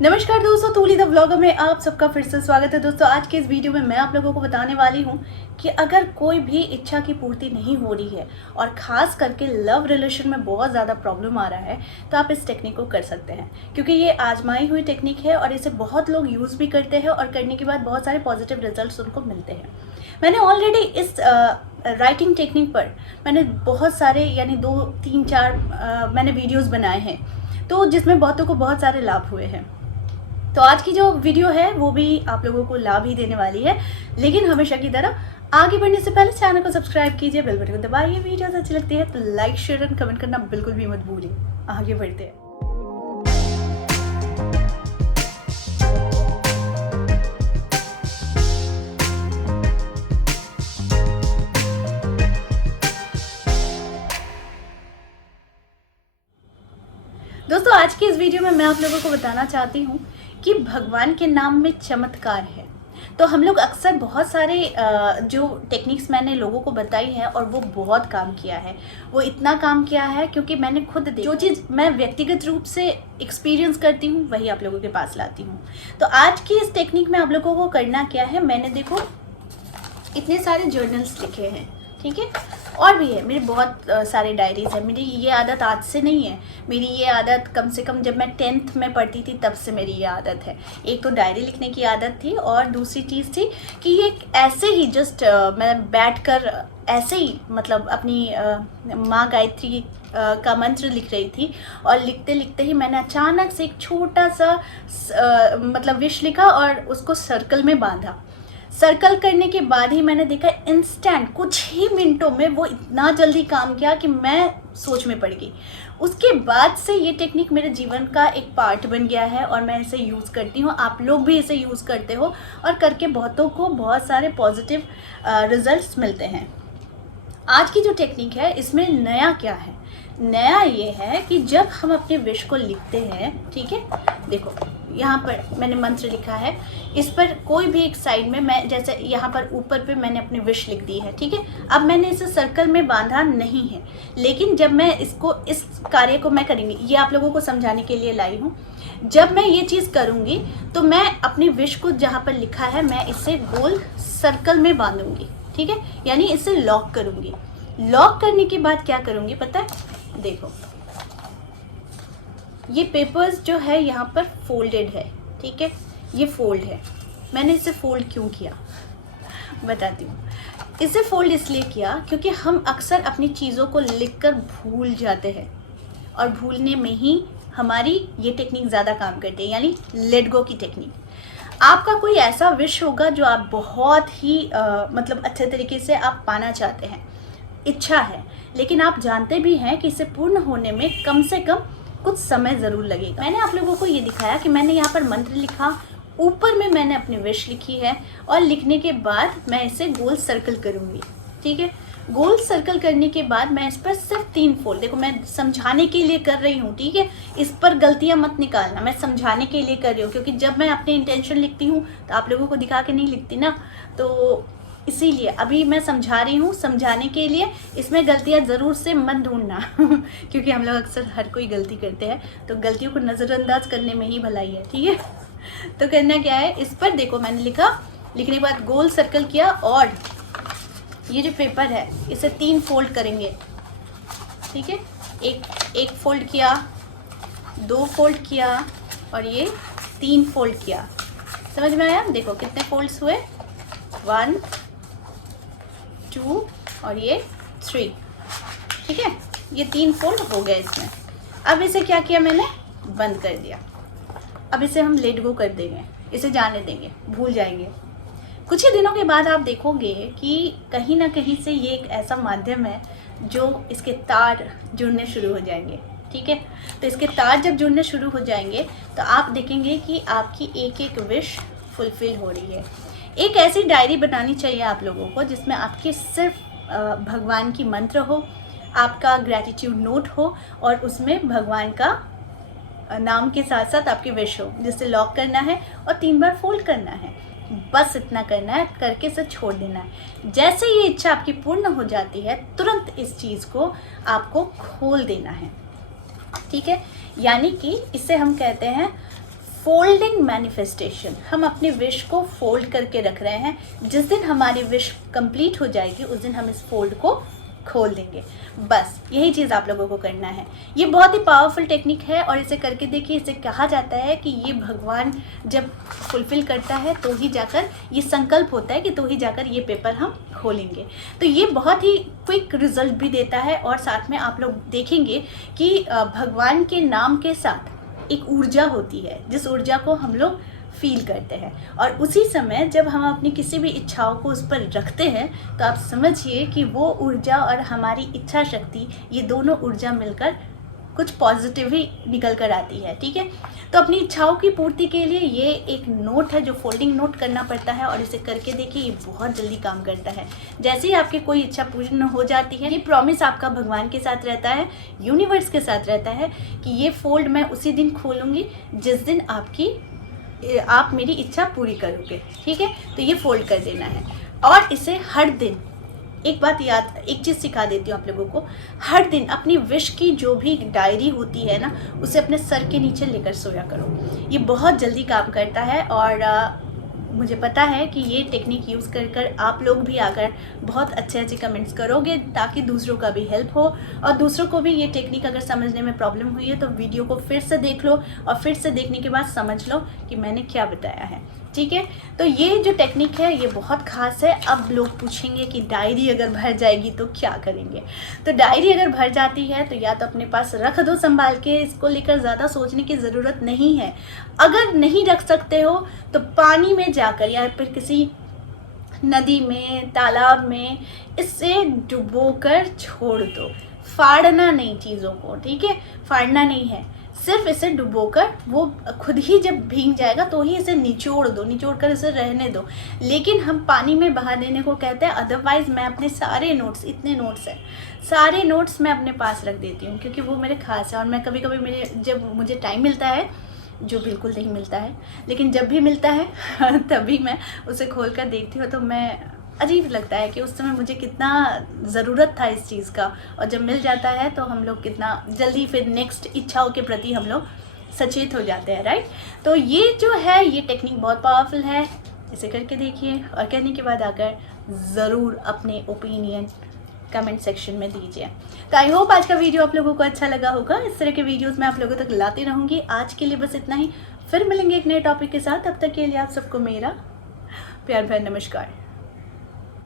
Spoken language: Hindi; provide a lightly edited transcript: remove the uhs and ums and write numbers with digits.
नमस्कार दोस्तों, तूली द व्लॉगर में आप सबका फिर से स्वागत है। दोस्तों आज के इस वीडियो में मैं आप लोगों को बताने वाली हूं कि अगर कोई भी इच्छा की पूर्ति नहीं हो रही है और ख़ास करके लव रिलेशन में बहुत ज़्यादा प्रॉब्लम आ रहा है तो आप इस टेक्निक को कर सकते हैं, क्योंकि ये आजमाई हुई टेक्निक है और इसे बहुत लोग यूज़ भी करते हैं और करने के बाद बहुत सारे पॉजिटिव रिजल्ट उनको मिलते हैं। मैंने ऑलरेडी इस राइटिंग टेक्निक पर मैंने बहुत सारे यानी 2, 3, 4 मैंने वीडियोज़ बनाए हैं, तो जिसमें बहुतों को बहुत सारे लाभ हुए हैं। तो आज की जो वीडियो है वो भी आप लोगों को लाभ ही देने वाली है, लेकिन हमेशा की तरह आगे बढ़ने से पहले चैनल को सब्सक्राइब कीजिए, बेल बटन को दबाइए। वीडियोस अच्छी लगती है तो लाइक, शेयर एंड कमेंट करना बिल्कुल भी मत भूलिए। आगे बढ़ते हैं। दोस्तों आज की इस वीडियो में मैं आप लोगों को बताना चाहती हूँ कि भगवान के नाम में चमत्कार है। तो हम लोग अक्सर बहुत सारे जो टेक्निक्स मैंने लोगों को बताई है और वो बहुत काम किया है, वो इतना काम किया है क्योंकि मैंने खुद जो चीज़ मैं व्यक्तिगत रूप से एक्सपीरियंस करती हूँ वही आप लोगों के पास लाती हूँ। तो आज की इस टेक्निक में आप लोगों को करना क्या है, मैंने देखो इतने सारे जर्नल्स लिखे हैं, ठीक है, और भी है मेरे बहुत सारे डायरीज है। मेरी ये आदत आज से नहीं है, मेरी ये आदत कम से कम जब मैं 10th में पढ़ती थी तब से मेरी ये आदत है। एक तो डायरी लिखने की आदत थी और दूसरी चीज़ थी कि ये ऐसे ही जस्ट मैं बैठकर ऐसे ही मतलब अपनी माँ गायत्री का मंत्र लिख रही थी और लिखते लिखते ही मैंने अचानक से एक छोटा सा मतलब विश लिखा और उसको सर्कल में बांधा। सर्कल करने के बाद ही मैंने देखा इंस्टेंट कुछ ही मिनटों में वो इतना जल्दी काम किया कि मैं सोच में पड़ गई। उसके बाद से ये टेक्निक मेरे जीवन का एक पार्ट बन गया है और मैं इसे यूज़ करती हूँ। आप लोग भी इसे यूज़ करते हो और करके बहुतों को बहुत सारे पॉजिटिव रिजल्ट्स मिलते हैं। आज की जो टेक्निक है इसमें नया क्या है, नया ये है कि जब हम अपने विश को लिखते हैं, ठीक है, देखो यहाँ पर मैंने मंत्र लिखा है, इस पर कोई भी एक साइड में मैं जैसे यहाँ पर ऊपर पे मैंने अपनी विश लिख दी है, ठीक है। अब मैंने इसे सर्कल में बांधा नहीं है, लेकिन जब मैं इसको इस कार्य को मैं करूँगी, ये आप लोगों को समझाने के लिए लाई हूँ। जब मैं ये चीज़ करूँगी तो मैं अपनी विश को जहाँ पर लिखा है मैं इसे गोल सर्कल में बांधूँगी, ठीक है, यानी इसे लॉक करूँगी। लॉक करने के बाद क्या करूँगी पता है, देखो ये पेपर्स जो है यहाँ पर फोल्डेड है, ठीक है, ये फोल्ड है। मैंने इसे फोल्ड क्यों किया बताती हूँ। इसे फोल्ड इसलिए किया क्योंकि हम अक्सर अपनी चीज़ों को लिखकर भूल जाते हैं और भूलने में ही हमारी ये टेक्निक ज़्यादा काम करती है, यानी लेट गो की टेक्निक। आपका कोई ऐसा विश होगा जो आप बहुत ही मतलब अच्छे तरीके से आप पाना चाहते हैं, इच्छा है, लेकिन आप जानते भी हैं कि इसे पूर्ण होने में कम से कम कुछ समय ज़रूर लगेगा। मैंने आप लोगों को ये दिखाया कि मैंने यहाँ पर मंत्र लिखा, ऊपर में मैंने अपनी विश लिखी है और लिखने के बाद मैं इसे गोल सर्कल करूँगी, ठीक है। गोल सर्कल करने के बाद मैं इस पर सिर्फ 3 फोल्ड, देखो मैं समझाने के लिए कर रही हूँ, ठीक है, इस पर गलतियाँ मत निकालना, मैं समझाने के लिए कर रही हूँ, क्योंकि जब मैं अपने इंटेंशन लिखती हूँ तो आप लोगों को दिखा के नहीं लिखती ना, तो इसीलिए अभी मैं समझा रही हूँ समझाने के लिए। इसमें गलतियाँ ज़रूर से मत ढूंढना क्योंकि हम लोग अक्सर हर कोई गलती करते हैं, तो गलतियों को नज़रअंदाज करने में ही भलाई है, ठीक है। तो करना क्या है, इस पर देखो मैंने लिखा, लिखने के बाद गोल सर्कल किया और ये जो पेपर है इसे 3 फोल्ड करेंगे, ठीक है। एक फोल्ड किया, 2 फोल्ड किया और ये 3 फोल्ड किया। समझ में आया? देखो कितने फोल्ड्स हुए, 1, 2 और ये 3, ठीक है, ये 3 फोल्ड हो गए इसमें। अब इसे क्या किया मैंने, बंद कर दिया। अब इसे हम लेट गो कर देंगे, इसे जाने देंगे, भूल जाएंगे। कुछ ही दिनों के बाद आप देखोगे कि कहीं ना कहीं से ये एक ऐसा माध्यम है जो इसके तार जुड़ने शुरू हो जाएंगे, ठीक है। तो इसके तार जब जुड़ने शुरू हो जाएंगे तो आप देखेंगे कि आपकी एक एक विश फुलफिल हो रही है। एक ऐसी डायरी बनानी चाहिए आप लोगों को जिसमें आपके सिर्फ भगवान की मंत्र हो, आपका ग्रैटिट्यूड नोट हो और उसमें भगवान का नाम के साथ साथ आपकी विश हो, जिसे लॉक करना है और 3 बार फोल्ड करना है। बस इतना करना है, करके इसे छोड़ देना है। जैसे ये इच्छा आपकी पूर्ण हो जाती है तुरंत इस चीज़ को आपको खोल देना है, ठीक है। यानी कि इसे हम कहते हैं फोल्डिंग मैनिफेस्टेशन, हम अपने विश को फोल्ड करके रख रहे हैं। जिस दिन हमारी विश कंप्लीट हो जाएगी उस दिन हम इस फोल्ड को खोल देंगे। बस यही चीज़ आप लोगों को करना है। ये बहुत ही पावरफुल टेक्निक है और इसे करके देखिए। इसे कहा जाता है कि ये भगवान जब फुलफिल करता है तो ही जाकर, ये संकल्प होता है कि तो ही जाकर ये पेपर हम खोलेंगे। तो ये बहुत ही क्विक रिजल्ट भी देता है और साथ में आप लोग देखेंगे कि भगवान के नाम के साथ एक ऊर्जा होती है, जिस ऊर्जा को हम लोग फील करते हैं। और उसी समय जब हम अपनी किसी भी इच्छाओं को उस पर रखते हैं तो आप समझिए कि वो ऊर्जा और हमारी इच्छा शक्ति, ये दोनों ऊर्जा मिलकर कुछ पॉजिटिव ही निकल कर आती है। ठीक है, तो अपनी इच्छाओं की पूर्ति के लिए ये एक नोट है जो फोल्डिंग नोट करना पड़ता है और इसे करके देखिए, ये बहुत जल्दी काम करता है। जैसे ही आपकी कोई इच्छा पूर्ण हो जाती है, ये प्रॉमिस आपका भगवान के साथ रहता है, यूनिवर्स के साथ रहता है कि ये फोल्ड मैं उसी दिन खोलूँगी जिस दिन आप मेरी इच्छा पूरी करोगे। ठीक है, तो ये फोल्ड कर देना है और इसे हर दिन, एक चीज़ सिखा देती हूँ आप लोगों को, हर दिन अपनी विश की जो भी डायरी होती है ना, उसे अपने सर के नीचे लेकर सोया करो। ये बहुत जल्दी काम करता है और मुझे पता है कि ये टेक्निक यूज़ कर कर आप लोग भी आकर बहुत अच्छे कमेंट्स करोगे ताकि दूसरों का भी हेल्प हो। और दूसरों को भी ये टेक्निक अगर समझने में प्रॉब्लम हुई है तो वीडियो को फिर से देख लो और फिर से देखने के बाद समझ लो कि मैंने क्या बताया है। ठीक है, तो ये जो टेक्निक है ये बहुत ख़ास है। अब लोग पूछेंगे कि डायरी अगर भर जाएगी तो क्या करेंगे। तो डायरी अगर भर जाती है तो या तो अपने पास रख दो संभाल के, इसको लेकर ज़्यादा सोचने की ज़रूरत नहीं है। अगर नहीं रख सकते हो तो पानी में जाकर या फिर किसी नदी में, तालाब में इसे डुबोकर छोड़ दो। फाड़ना नहीं चीज़ों को, ठीक है, फाड़ना नहीं है, सिर्फ इसे डुबोकर वो खुद ही जब भीग जाएगा तो ही इसे निचोड़ दो, निचोड़ कर इसे रहने दो। लेकिन हम पानी में बहा देने को कहते हैं। अदरवाइज़ मैं अपने सारे नोट्स, इतने नोट्स हैं, सारे नोट्स मैं अपने पास रख देती हूँ क्योंकि वो मेरे खास है। और मैं कभी कभी जब मुझे टाइम मिलता है, जो बिल्कुल नहीं मिलता है लेकिन जब भी मिलता है तभी मैं उसे खोल कर देखती हूँ। तो मैं अजीब लगता है कि उस समय मुझे कितना ज़रूरत था इस चीज़ का, और जब मिल जाता है तो हम लोग कितना जल्दी फिर नेक्स्ट इच्छाओं के प्रति हम लोग सचेत हो जाते हैं, राइट। तो ये जो है ये टेक्निक बहुत पावरफुल है, इसे करके देखिए और करने के बाद आकर ज़रूर अपने ओपिनियन कमेंट सेक्शन में दीजिए। तो आई होप आज का वीडियो आप लोगों को अच्छा लगा होगा। इस तरह के वीडियोस मैं आप लोगों तक लाती रहूँगी। आज के लिए बस इतना ही, फिर मिलेंगे एक नए टॉपिक के साथ। तब तक के लिए आप सबको मेरा प्यार भरा नमस्कार।